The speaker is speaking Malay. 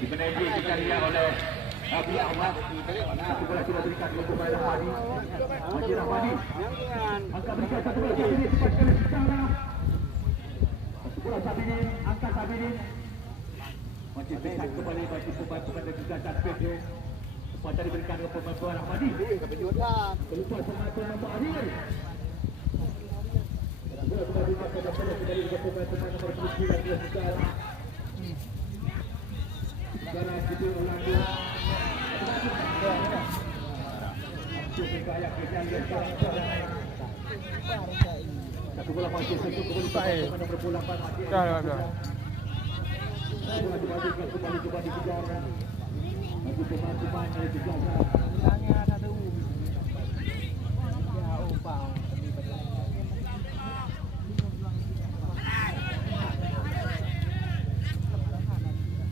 Dipeneji dikalia oleh Abi Ahmad. Satu bola sudah berikan ke pemain Rahmadi. Haji Rahmadi. Angkat berikan satu bola Sabini cepat kali secara. Satu bola Sabini, angkat Sabini. Masih dekat kembali bagi pemain-pemain dan juga Pedro. Cepat diberikan ke pemain Rahmadi. Keluar pemain-pemain Adil. Bola sudah berikan kepada kembali ke pemain-pemain nomor 9 dia secara. Sekarang kita ulangi. Satu bola masih sesuatu kembali pada nomor 8 masih. Bola kembali dikejar. Bagi pemain-pemain yang dijaga.